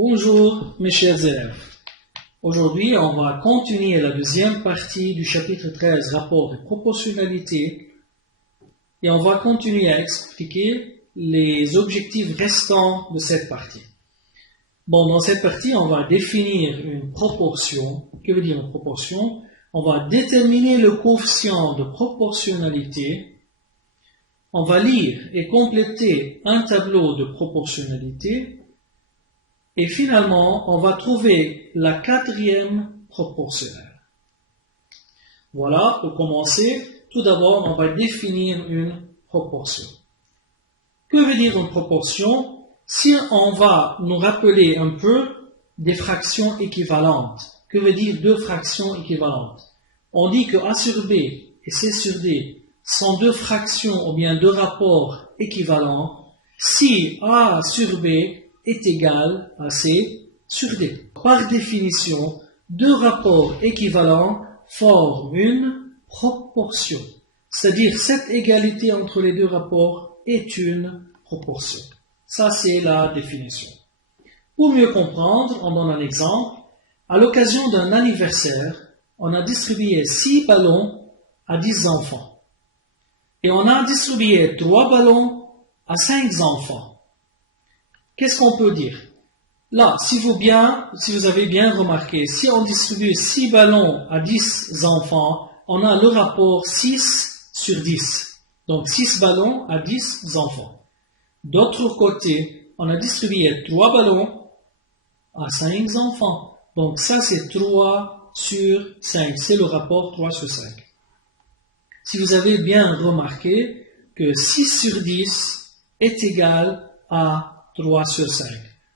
Bonjour mes chers élèves. Aujourd'hui, on va continuer la deuxième partie du chapitre 13, rapport et proportionnalité, et on va continuer à expliquer les objectifs restants de cette partie. Bon, dans cette partie, on va définir une proportion. Que veut dire une proportion? On va déterminer le coefficient de proportionnalité. On va lire et compléter un tableau de proportionnalité. Et finalement, on va trouver la quatrième proportionnelle. Voilà, pour commencer, tout d'abord, on va définir une proportion. Que veut dire une proportion? Si on va nous rappeler un peu des fractions équivalentes. Que veut dire deux fractions équivalentes? On dit que A sur B et C sur D sont deux fractions ou bien deux rapports équivalents si A sur B est égal à C sur D. Par définition, deux rapports équivalents forment une proportion. C'est-à-dire, cette égalité entre les deux rapports est une proportion. Ça, c'est la définition. Pour mieux comprendre, on donne un exemple. À l'occasion d'un anniversaire, on a distribué 6 ballons à 10 enfants. Et on a distribué 3 ballons à 5 enfants. Qu'est-ce qu'on peut dire? Là, si vous avez bien remarqué, si on distribue 6 ballons à 10 enfants, on a le rapport 6 sur 10. Donc 6 ballons à 10 enfants. D'autre côté, on a distribué 3 ballons à 5 enfants. Donc ça, c'est 3 sur 5. C'est le rapport 3 sur 5. Si vous avez bien remarqué que 6 sur 10 est égal à 3 sur 5.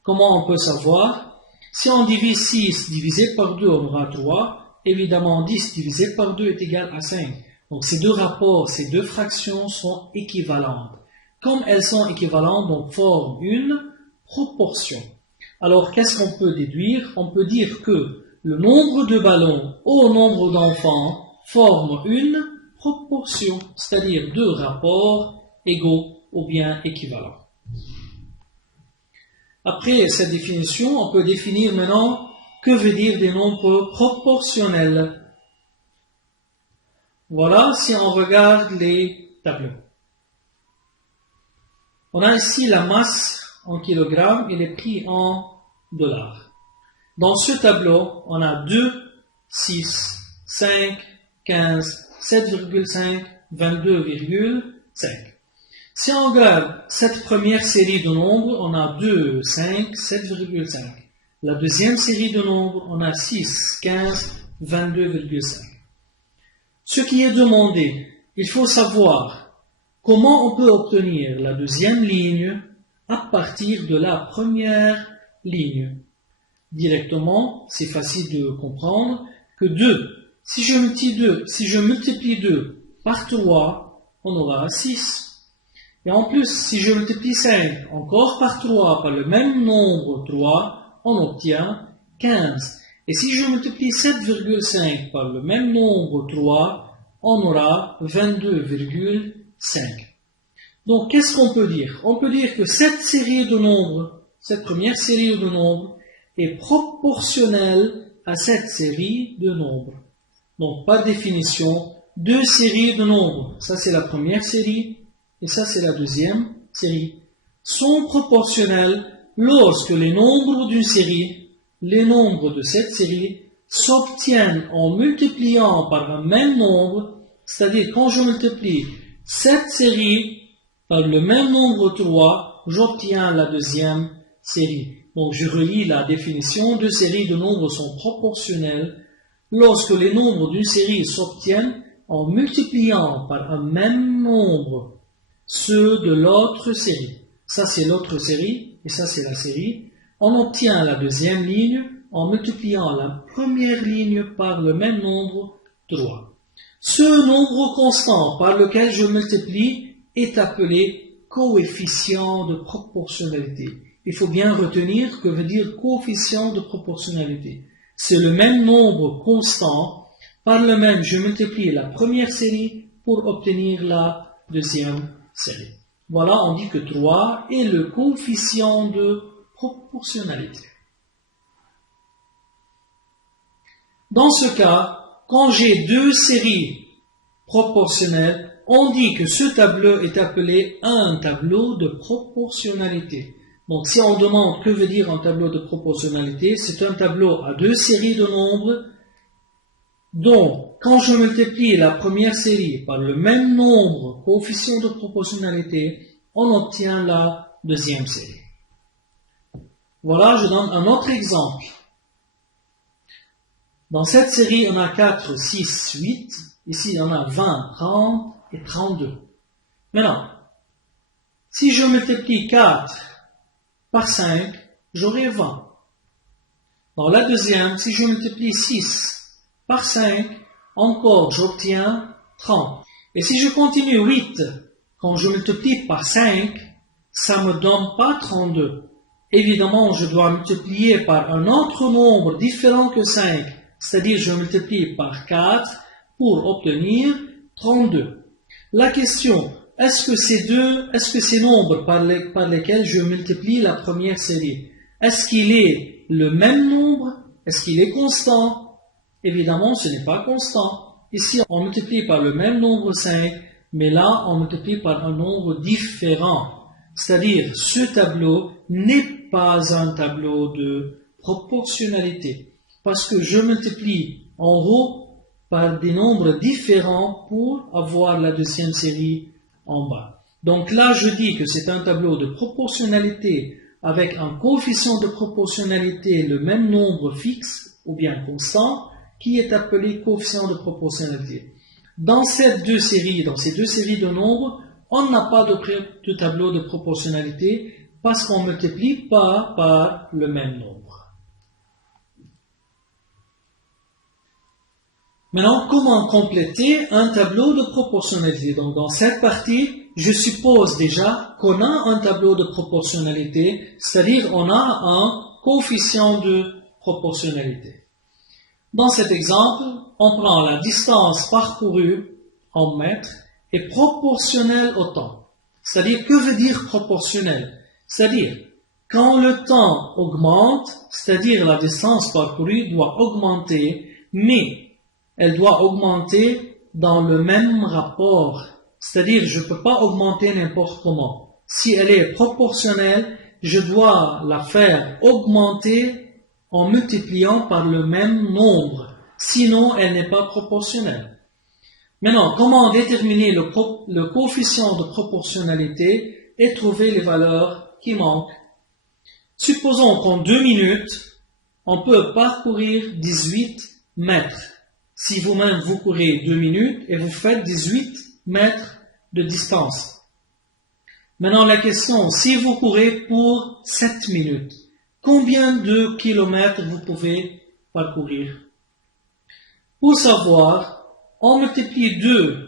Comment on peut savoir? Si on divise 6 divisé par 2, on aura 3. Évidemment, 10 divisé par 2 est égal à 5. Donc ces deux rapports, ces deux fractions sont équivalentes. Comme elles sont équivalentes, on forme une proportion. Alors, qu'est-ce qu'on peut déduire? On peut dire que le nombre de ballons au nombre d'enfants forme une proportion, c'est-à-dire deux rapports égaux ou bien équivalents. Après cette définition, on peut définir maintenant que veut dire des nombres proportionnels. Voilà, si on regarde les tableaux. On a ici la masse en kilogrammes et les prix en dollars. Dans ce tableau, on a 2, 6, 5, 15, 7,5, 22,5. Si on regarde cette première série de nombres, on a 2, 5, 7,5. La deuxième série de nombres, on a 6, 15, 22,5. Ce qui est demandé, il faut savoir comment on peut obtenir la deuxième ligne à partir de la première ligne. Directement, c'est facile de comprendre que 2, si je multiplie 2 par 3, on aura 6. Et en plus, si je multiplie 5 encore par 3, par le même nombre 3, on obtient 15. Et si je multiplie 7,5 par le même nombre 3, on aura 22,5. Donc, qu'est-ce qu'on peut dire? On peut dire que cette série de nombres, cette première série de nombres, est proportionnelle à cette série de nombres. Donc, par définition, deux séries de nombres, ça c'est la première série, et ça c'est la deuxième série, sont proportionnels lorsque les nombres d'une série, les nombres de cette série, s'obtiennent en multipliant par un même nombre, c'est-à-dire quand je multiplie cette série par le même nombre 3, j'obtiens la deuxième série. Donc je relis la définition, deux séries de nombres sont proportionnelles lorsque les nombres d'une série s'obtiennent en multipliant par un même nombre ceux de l'autre série. Ça c'est l'autre série et ça c'est la série. On obtient la deuxième ligne en multipliant la première ligne par le même nombre 3. Ce nombre constant par lequel je multiplie est appelé coefficient de proportionnalité. Il faut bien retenir que veut dire coefficient de proportionnalité. C'est le même nombre constant par le même je multiplie la première série pour obtenir la deuxième série. Voilà, on dit que 3 est le coefficient de proportionnalité. Dans ce cas, quand j'ai deux séries proportionnelles, on dit que ce tableau est appelé un tableau de proportionnalité. Donc si on demande que veut dire un tableau de proportionnalité, c'est un tableau à deux séries de nombres. Donc, quand je multiplie la première série par le même nombre, coefficient de proportionnalité, on obtient la deuxième série. Voilà, je donne un autre exemple. Dans cette série, on a 4, 6, 8. Ici, on a 20, 30 et 32. Maintenant, si je multiplie 4 par 5, j'aurai 20. Dans la deuxième, si je multiplie 6 par 5, encore j'obtiens 30. Et si je continue 8, quand je multiplie par 5, ça ne me donne pas 32. Évidemment, je dois multiplier par un autre nombre différent que 5, c'est-à-dire je multiplie par 4 pour obtenir 32. La question, est-ce que ces nombres par lesquels je multiplie la première série, est-ce qu'il est le même nombre? Est-ce qu'il est constant? Évidemment, ce n'est pas constant. Ici, on multiplie par le même nombre 5, mais là, on multiplie par un nombre différent. C'est-à-dire, ce tableau n'est pas un tableau de proportionnalité, parce que je multiplie en haut par des nombres différents pour avoir la deuxième série en bas. Donc là, je dis que c'est un tableau de proportionnalité avec un coefficient de proportionnalité, le même nombre fixe ou bien constant, qui est appelé coefficient de proportionnalité. Dans ces deux séries de nombres, on n'a pas de tableau de proportionnalité parce qu'on ne multiplie pas par le même nombre. Maintenant, comment compléter un tableau de proportionnalité? Donc, dans cette partie, je suppose déjà qu'on a un tableau de proportionnalité, c'est-à-dire on a un coefficient de proportionnalité. Dans cet exemple, on prend la distance parcourue en mètres est proportionnelle au temps. C'est-à-dire, que veut dire proportionnel? C'est-à-dire, quand le temps augmente, c'est-à-dire la distance parcourue doit augmenter, mais elle doit augmenter dans le même rapport. C'est-à-dire, je ne peux pas augmenter n'importe comment. Si elle est proportionnelle, je dois la faire augmenter en multipliant par le même nombre. Sinon, elle n'est pas proportionnelle. Maintenant, comment déterminer le coefficient de proportionnalité et trouver les valeurs qui manquent? Supposons qu'en 2 minutes, on peut parcourir 18 mètres. Si vous-même vous courez 2 minutes et vous faites 18 mètres de distance. Maintenant la question, si vous courez pour 7 minutes, combien de kilomètres vous pouvez parcourir? Pour savoir, on multiplie 2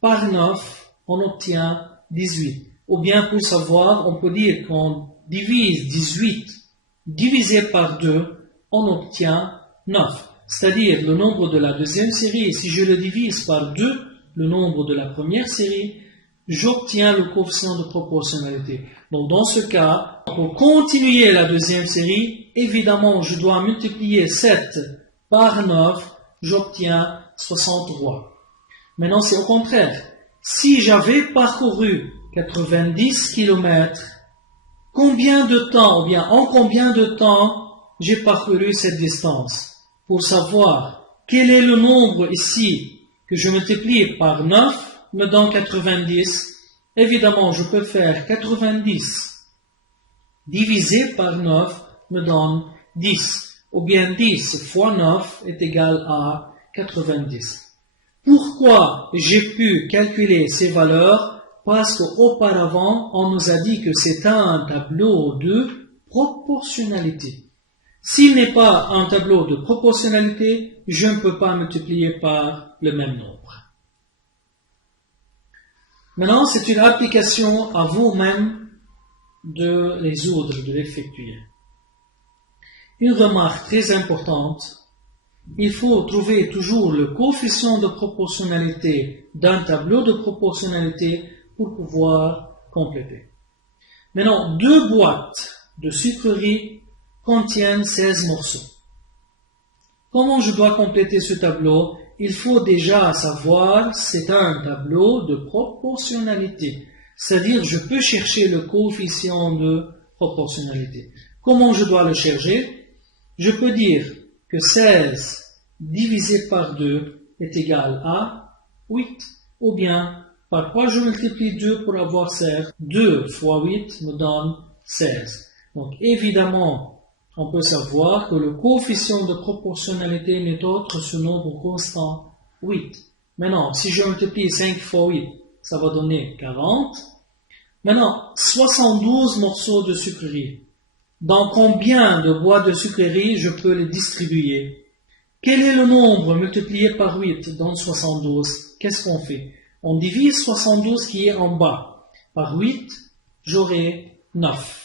par 9, on obtient 18. Ou bien pour savoir, on peut dire qu'on divise 18 divisé par 2, on obtient 9. C'est-à-dire le nombre de la deuxième série, si je le divise par 2, le nombre de la première série, j'obtiens le coefficient de proportionnalité. Donc dans ce cas, pour continuer la deuxième série, évidemment je dois multiplier 7 par 9, j'obtiens 63. Maintenant c'est au contraire. Si j'avais parcouru 90 km, combien de temps, ou bien en combien de temps j'ai parcouru cette distance? Pour savoir quel est le nombre ici que je multiplie par 9 me donne 90. Évidemment, je peux faire 90 divisé par 9 me donne 10. Ou bien 10 fois 9 est égal à 90. Pourquoi j'ai pu calculer ces valeurs? Parce qu'auparavant, on nous a dit que c'est un tableau de proportionnalité. S'il n'est pas un tableau de proportionnalité, je ne peux pas multiplier par le même nombre. Maintenant, c'est une application à vous-même de résoudre, de l'effectuer. Une remarque très importante, il faut trouver toujours le coefficient de proportionnalité d'un tableau de proportionnalité pour pouvoir compléter. Maintenant, 2 boîtes de sucreries contiennent 16 morceaux. Comment je dois compléter ce tableau? Il faut déjà savoir c'est un tableau de proportionnalité. C'est-à-dire, je peux chercher le coefficient de proportionnalité. Comment je dois le chercher? Je peux dire que 16 divisé par 2 est égal à 8. Ou bien, par quoi je multiplie 2 pour avoir 16? 2 fois 8 me donne 16. Donc, évidemment, on peut savoir que le coefficient de proportionnalité n'est autre que ce nombre constant 8. Maintenant, si je multiplie 5 fois 8, ça va donner 40. Maintenant, 72 morceaux de sucrerie. Dans combien de boîtes de sucrerie je peux les distribuer? Quel est le nombre multiplié par 8 dans 72? Qu'est-ce qu'on fait? On divise 72 qui est en bas. Par 8, j'aurai 9.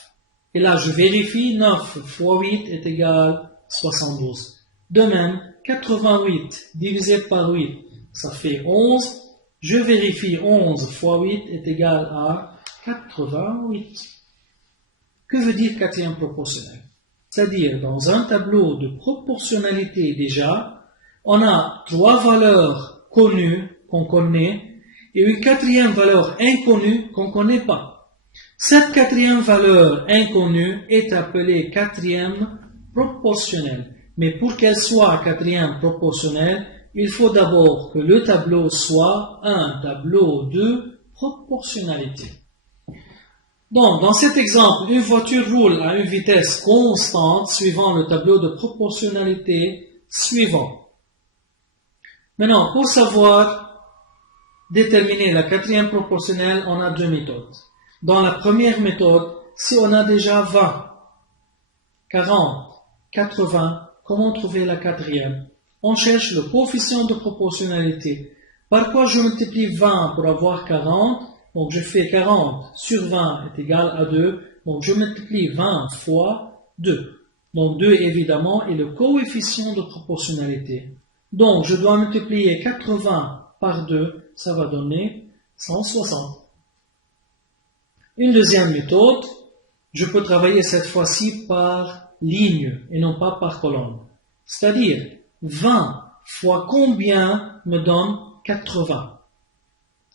Et là, je vérifie, 9 fois 8 est égal à 72. De même, 88 divisé par 8, ça fait 11. Je vérifie, 11 fois 8 est égal à 88. Que veut dire quatrième proportionnel? C'est-à-dire, dans un tableau de proportionnalité déjà, on a 3 valeurs connues qu'on connaît et une quatrième valeur inconnue qu'on ne connaît pas. Cette quatrième valeur inconnue est appelée quatrième proportionnelle. Mais pour qu'elle soit quatrième proportionnelle, il faut d'abord que le tableau soit un tableau de proportionnalité. Donc, dans cet exemple, une voiture roule à une vitesse constante suivant le tableau de proportionnalité suivant. Maintenant, pour savoir déterminer la quatrième proportionnelle, on a deux méthodes. Dans la première méthode, si on a déjà 20, 40, 80, comment trouver la quatrième? On cherche le coefficient de proportionnalité. Par quoi je multiplie 20 pour avoir 40? Donc je fais 40 sur 20 est égal à 2. Donc je multiplie 20 fois 2. Donc 2 évidemment est le coefficient de proportionnalité. Donc je dois multiplier 80 par 2, ça va donner 160. Une deuxième méthode, je peux travailler cette fois-ci par ligne et non pas par colonne. C'est-à-dire 20 fois combien me donne 80?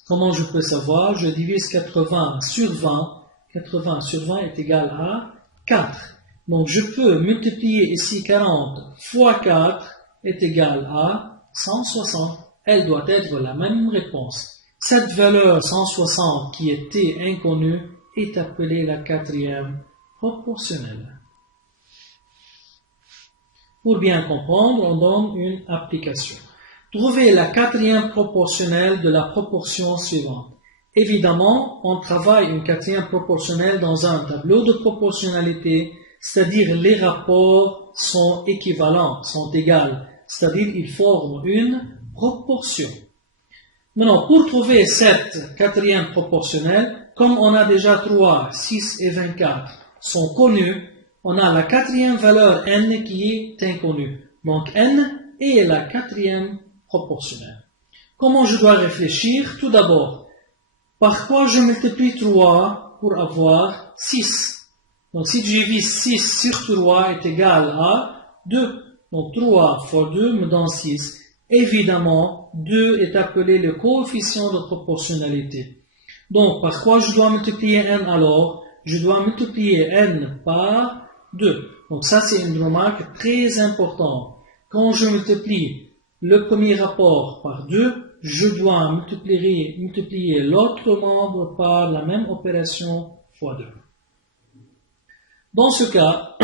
Comment je peux savoir? Je divise 80 sur 20. 80 sur 20 est égal à 4. Donc je peux multiplier ici 40 fois 4 est égal à 160. Elle doit être la même réponse. Cette valeur 160 qui était inconnue est appelée la quatrième proportionnelle. Pour bien comprendre, on donne une application. Trouvez la quatrième proportionnelle de la proportion suivante. Évidemment, on travaille une quatrième proportionnelle dans un tableau de proportionnalité, c'est-à-dire les rapports sont équivalents, sont égaux, c'est-à-dire ils forment une proportion. Maintenant, pour trouver cette quatrième proportionnelle, comme on a déjà 3, 6 et 24 sont connus, on a la quatrième valeur n qui est inconnue. Donc n est la quatrième proportionnelle. Comment je dois réfléchir? Tout d'abord, par quoi je multiplie 3 pour avoir 6? Donc si je divise 6 sur 3 est égal à 2. Donc 3 fois 2 me donne 6. Évidemment, 2 est appelé le coefficient de proportionnalité. Donc, par quoi je dois multiplier n alors? Je dois multiplier n par 2. Donc ça, c'est une remarque très importante. Quand je multiplie le premier rapport par 2, je dois multiplier l'autre membre par la même opération fois 2. Dans ce cas,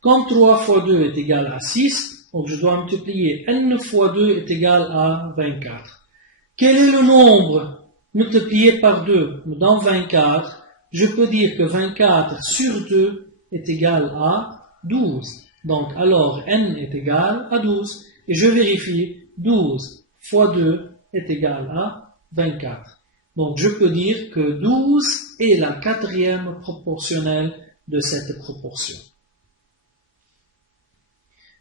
comme 3 fois 2 est égal à 6, donc je dois multiplier n fois 2 est égal à 24. Quel est le nombre multiplié par 2 dans 24? Je peux dire que 24 sur 2 est égal à 12. Donc alors n est égal à 12. Et je vérifie 12 fois 2 est égal à 24. Donc je peux dire que 12 est la quatrième proportionnelle de cette proportion.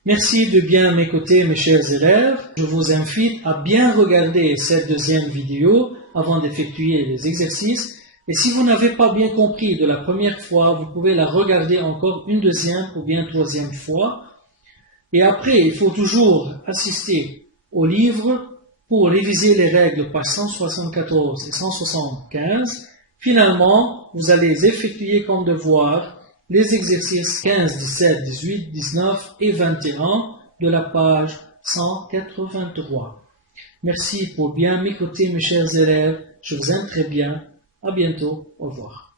Merci de bien m'écouter mes chers élèves. Je vous invite à bien regarder cette deuxième vidéo avant d'effectuer les exercices. Et si vous n'avez pas bien compris de la première fois, vous pouvez la regarder encore une deuxième ou bien troisième fois. Et après, il faut toujours assister au livre pour réviser les règles pages 174 et 175. Finalement, vous allez effectuer comme devoir les exercices 15, 17, 18, 19 et 21 de la page 183. Merci pour bien m'écouter, mes chers élèves. Je vous aime très bien. À bientôt. Au revoir.